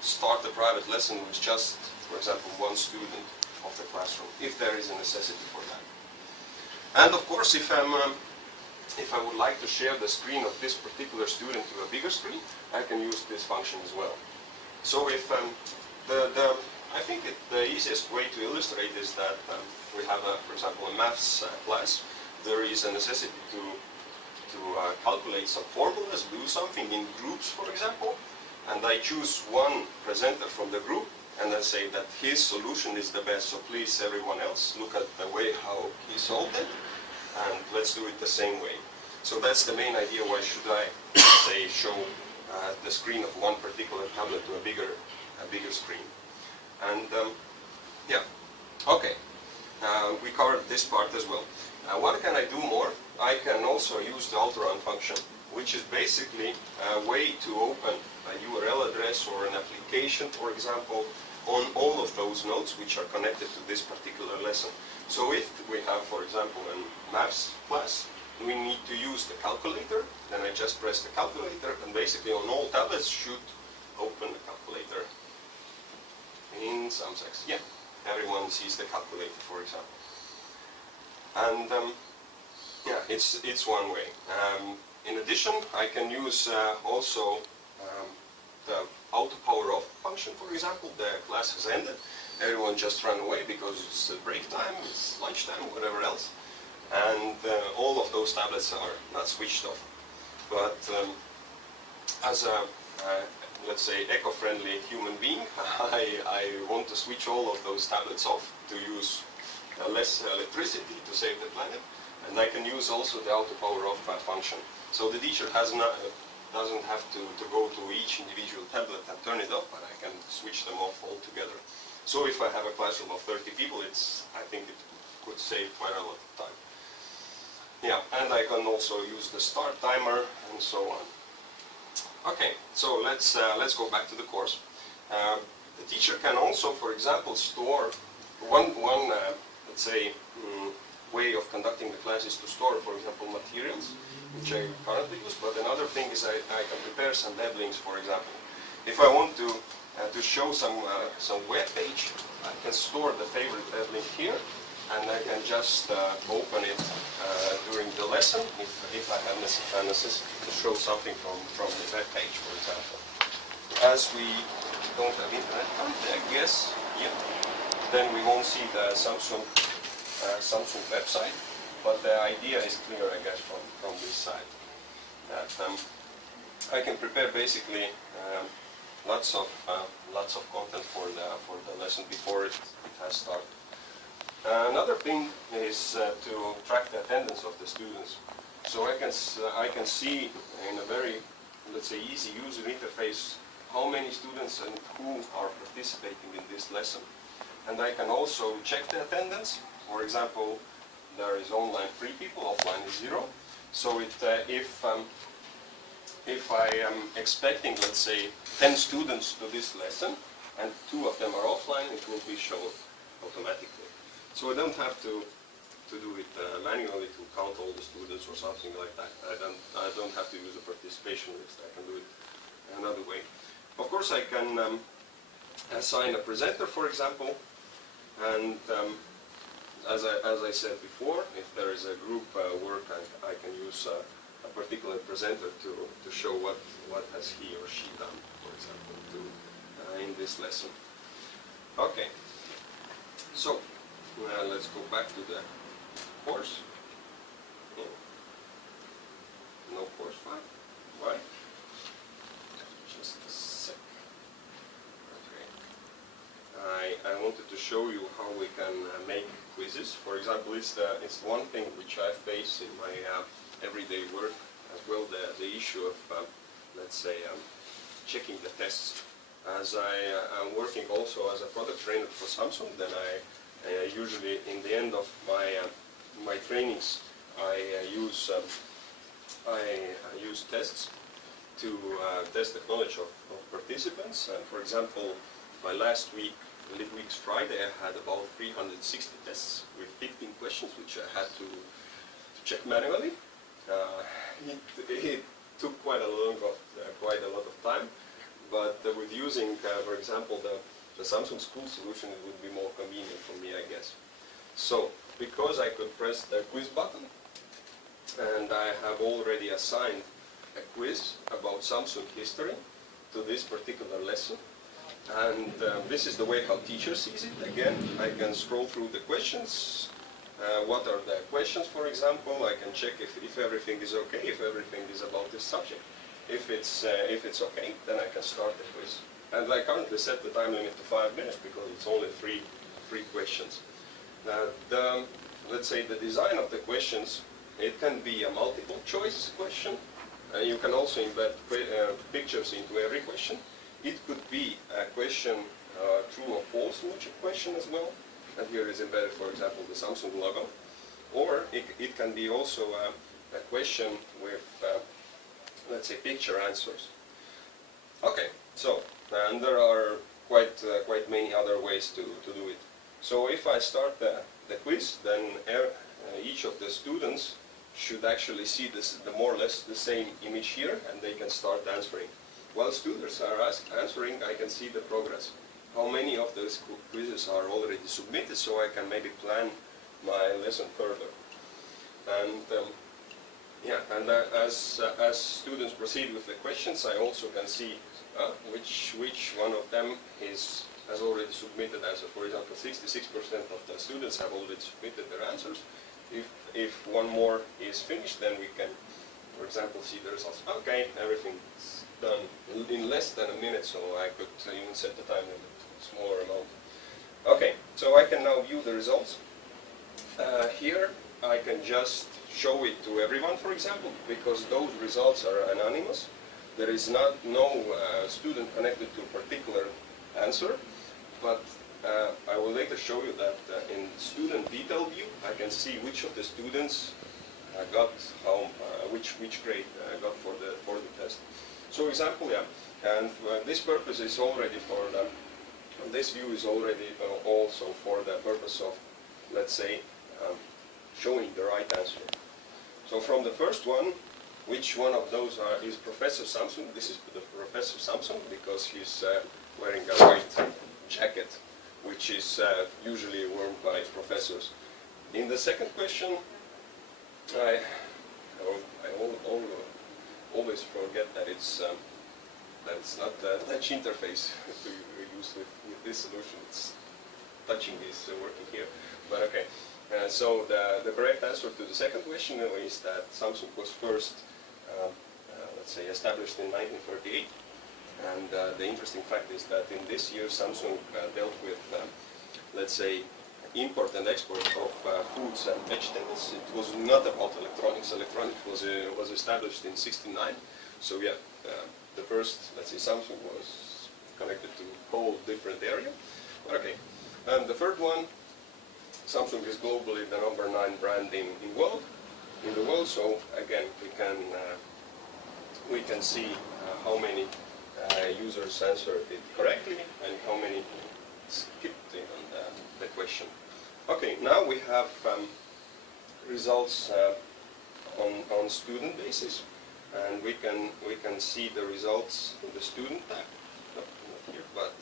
start a private lesson with just, for example, one student of the classroom, if there is a necessity for that. And of course, if I would like to share the screen of this particular student to a bigger screen, I can use this function as well. So if I think the easiest way to illustrate is that we have, for example, a maths class. There is a necessity to calculate some formulas, do something in groups, for example, and I choose one presenter from the group and then say that his solution is the best, so please everyone else look at the way how he solved it, and let's do it the same way. So that's the main idea. Why should I say show the screen of one particular tablet to a bigger screen? And yeah, okay, we covered this part as well. What can I do more? I can also use the alt-run function, which is basically a way to open a URL address or an application, for example, on all of those nodes which are connected to this particular lesson. So if we have, for example, a maths class, we need to use the calculator, then I just press the calculator, and basically on all tablets should open the calculator in Samsung. Yeah, everyone sees the calculator, for example. And yeah, it's one way. In addition, I can use also the auto power off function, for example. The class has ended. Everyone just ran away because it's break time, it's lunchtime, whatever else. And all of those tablets are not switched off. But as a, let's say, eco-friendly human being, I want to switch all of those tablets off to use less electricity to save the planet. And I can use also the auto power off function. So the teacher doesn't have to go to each individual tablet and turn it off, but I can switch them off altogether. So if I have a classroom of 30 people, I think it could save quite a lot of time. Yeah, and I can also use the start timer and so on. Okay, so let's go back to the course. The teacher can also, for example, store one let's say, way of conducting the class is to store, for example, materials, which I currently use. But another thing is I can prepare some web links, for example. If I want to show some web page, I can store the favorite web link here, and I can just open it during the lesson if I have a necessity to show something from the web page, for example. As we don't have internet currently, I guess, yeah, then we won't see the Samsung website, but the idea is clear, I guess, from this side. That I can prepare basically lots of content for the lesson before it has started. Another thing is to track the attendance of the students. So I can see in a very, let's say, easy user interface how many students and who are participating in this lesson. And I can also check the attendance. For example, there is online 3 people, offline is 0. So if I am expecting, let's say, 10 students to this lesson, and 2 of them are offline, it will be shown automatically. So I don't have to do it manually to count all the students or something like that. I don't have to use a participation list. I can do it another way. Of course, I can assign a presenter, for example, and as I said before, if there is a group work, I can use a particular presenter to show what has he or she done, for example, in this lesson. Okay, so let's go back to the course. Yeah. No course file. Why? Just a sec. Okay. I wanted to show you how we can make quizzes. For example, it's one thing which I face in my everyday work as well, the issue of, let's say, checking the tests. As I am working also as a product trainer for Samsung, then I usually, in the end of my trainings, I use tests to test the knowledge of participants. And for example, my last week's Friday, I had about 360 tests with 15 questions, which I had to check manually. It took quite a lot of time. but with using, for example, the Samsung School solution, it would be more convenient for me, I guess. So, because I could press the quiz button, and I have already assigned a quiz about Samsung history to this particular lesson, and this is the way how teacher sees it. Again, I can scroll through the questions. What are the questions, for example? I can check if everything is okay, if everything is about this subject. If it's okay, then I can start the quiz. And I currently set the time limit to 5 minutes because it's only three questions. Let's say the design of the questions, it can be a multiple choice question. You can also embed pictures into every question. It could be a question, true or false logic question as well. And here is embedded, for example, the Samsung logo. Or it can be also a question with, let's say, picture answers. Okay, so, and there are quite many other ways to do it. So if I start the quiz, then each of the students should actually see the more or less the same image here, and they can start answering. While students are answering, I can see the progress. How many of those quizzes are already submitted, so I can maybe plan my lesson further. And as students proceed with the questions, I also can see which one of them has already submitted answer. For example, 66% of the students have already submitted their answers. If one more is finished, then we can, for example, see the results. Okay, everything's done in less than a minute, so I could even set the time limit to a smaller amount. Okay, so I can now view the results. Here I can just show it to everyone, for example, because those results are anonymous. There is no student connected to a particular answer, but I will later show you that in student detail view, I can see which of the students got which grade got for the test. So, example, and this purpose is already for this view is already also for the purpose of, let's say, showing the right answer. So, from the first one, which one of those is Professor Samsung? This is the Professor Samsung because he's wearing a white jacket, which is usually worn by professors. In the second question, I always forget that it's not the touch interface to use with this solution. It's touching is working here, but okay. So the correct answer to the second question is that Samsung was first, let's say, established in 1938. And the interesting fact is that in this year Samsung dealt with, let's say, import and export of foods and vegetables. It was not about electronics. Electronics was established in '69. So yeah, the first, let's say, Samsung was connected to a whole different area. Okay, and the third one, Samsung is globally the #9 brand in the world. So again, we can see how many users answered it correctly and how many skipped even the question. Okay, now we have results on student basis, and we can see the results in the student tab. No, not here, but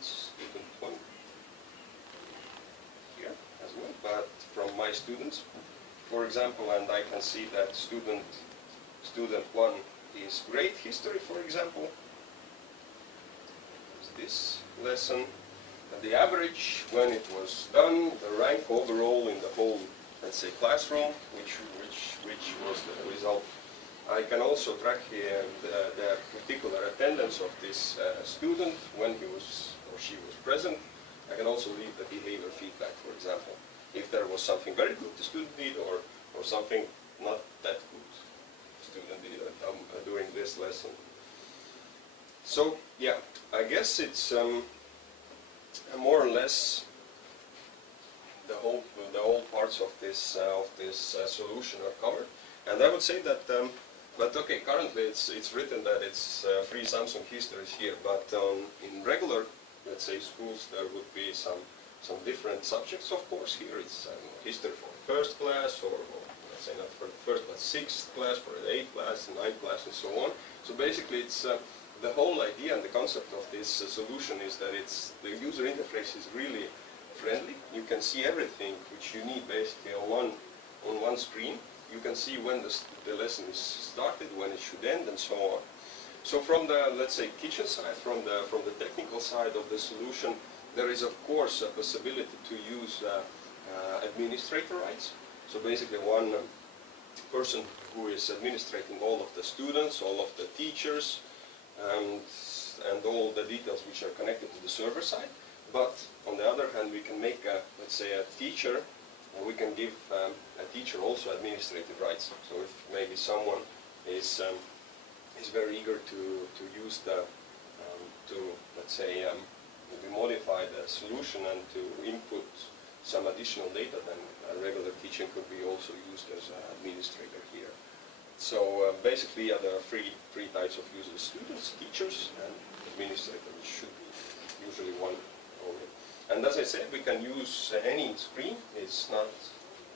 student one here as well. But from my students, for example, and I can see that student one is grade history, for example. This lesson, the average when it was done, the rank overall in the whole, let's say, classroom, which was the result. I can also track here the particular attendance of this student when he was or she was present. I can also leave the behavior feedback, for example, if there was something very good the student did or something not that good student did during this lesson. So yeah, I guess it's more or less the whole parts of this solution are covered. And I would say that, but okay, currently it's written that it's free Samsung histories here, but in regular, let's say, schools, there would be some different subjects. Of course, here it's history for first class or let's say not for the first but 6th class, for the 8th class, 9th class, and so on. So basically, it's the whole idea and the concept of this solution is that the user interface is really friendly. You can see everything which you need basically on one screen. You can see when the lesson is started, when it should end, and so on. So from the, let's say, kitchen side, from the technical side of the solution, there is of course a possibility to use administrator rights. So basically one person who is administrating all of the students, all of the teachers, and all the details which are connected to the server side. But on the other hand, we can make a, let's say, a teacher, we can give a teacher also administrative rights. So if maybe someone is very eager to use the, let's say, to modify the solution and to input some additional data, then a regular teacher could be also used as an administrator here. So basically, there are three types of users: students, teachers, and administrators, which should be usually one only. And as I said, we can use any screen. It's not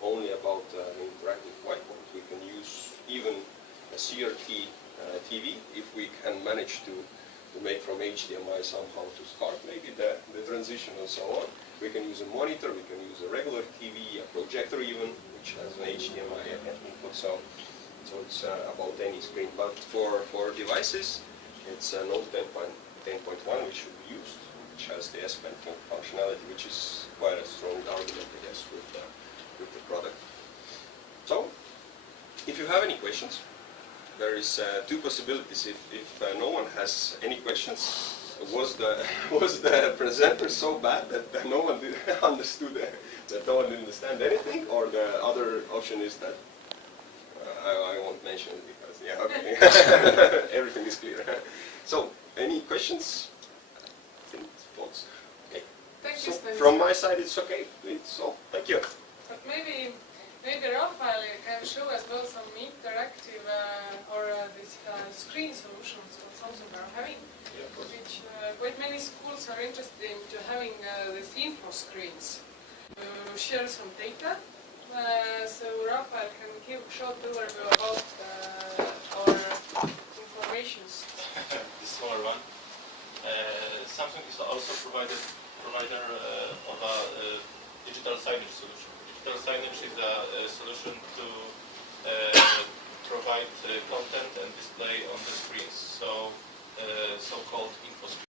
only about an interactive whiteboard. We can use even a CRT TV if we can manage to make from HDMI somehow to start maybe the transition and so on. We can use a monitor, we can use a regular TV, a projector even, which has an HDMI input. So it's about any screen. But for devices, it's a Note 10.1 which should be used, which has the S Pen functionality, which is quite a strong argument, I guess, with the product. So, if you have any questions, there is two possibilities. If no one has any questions, was the presenter so bad that no one understood, that no one didn't understand anything, or the other option is that I won't mention it because yeah, okay, everything is clear. So, any questions? I think thoughts. Okay. Thank you, So from my side, it's okay. It's all. Thank you. But maybe Rafael can show as well some interactive or these screen solutions that Samsung are having, Yeah, which quite many schools are interested in having these info screens to share some data. So Rafael can give a short overview about our informations. The smaller one. Samsung is also provider of a digital signage solution. Digital signage is a solution to provide content and display on the screens. So so-called info screens.